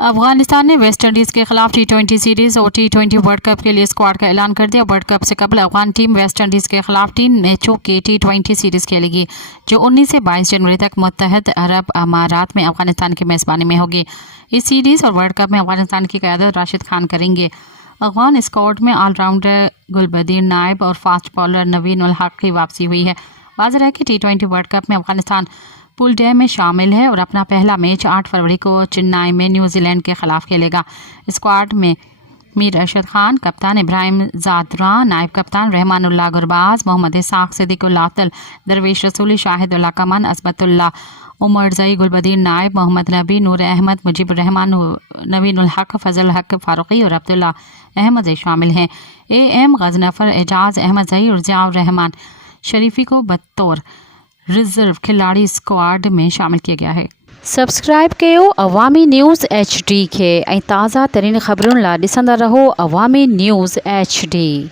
अफगानिस्तान ने West Indies के खिलाफ T20 सीरीज़ और T20 वर्ल्ड कप के लिए स्क्वाड का ऐलान कर दिया। वर्ल्ड कप से कबल अफगान टीम वेस्ट इंडीज़ के खिलाफ 3 मैचों की T20 सीरीज़ खेलेगी, जो 19 से 22 जनवरी तक मुत्तहद अरब अमारात में अफगानिस्तान की मेज़बानी में होगी। इस सीरीज़ और वर्ल्ड कप में अफगानिस्तान की क़यादत राशिद खान करेंगे। अफगान स्क्वाड में ऑलराउंडर गुलबदीन नायब और फास्ट बॉलर नवीन उल हक की वापसी हुई है। वाज़ेह है कि T20 वर्ल्ड कप में अफगानिस्तान पूल डे में शामिल है और अपना पहला मैच 8 फरवरी को चेन्नई में न्यूजीलैंड के खिलाफ खेलेगा। स्क्वाड में मीर अरशद खान, कप्तान इब्राहिम ज़ादरा, नायब कप्तान रहमानुल्लाह गुरबाज, मोहम्मद इसाक, सिद्दीकुल्लाह अत्तल, दरवेश रसूली, शाहिदुल्लाह कमन, असबतुल्लाह उमरजई, गुलबदीन नायब, मोहम्मद नबी, नूर अहमद, मुजीबुर रहमान, नवीन उल हक, फजल हक फारूकी और अब्दुल्ला अहमद शामिल हैं। AM गजनफर, एजाज अहमद जई और ज़ियाउर रहमान शरीफी को बतौर रिजर्व खिलाड़ी स्क्वाड में शामिल किया गया है। सब्सक्राइब कयो अवामी न्यूज़ HD खे ऐं ताज़ा तरीन ख़बरुनि लाइ ॾिसंदा रहो अवामी न्यूज़ HD।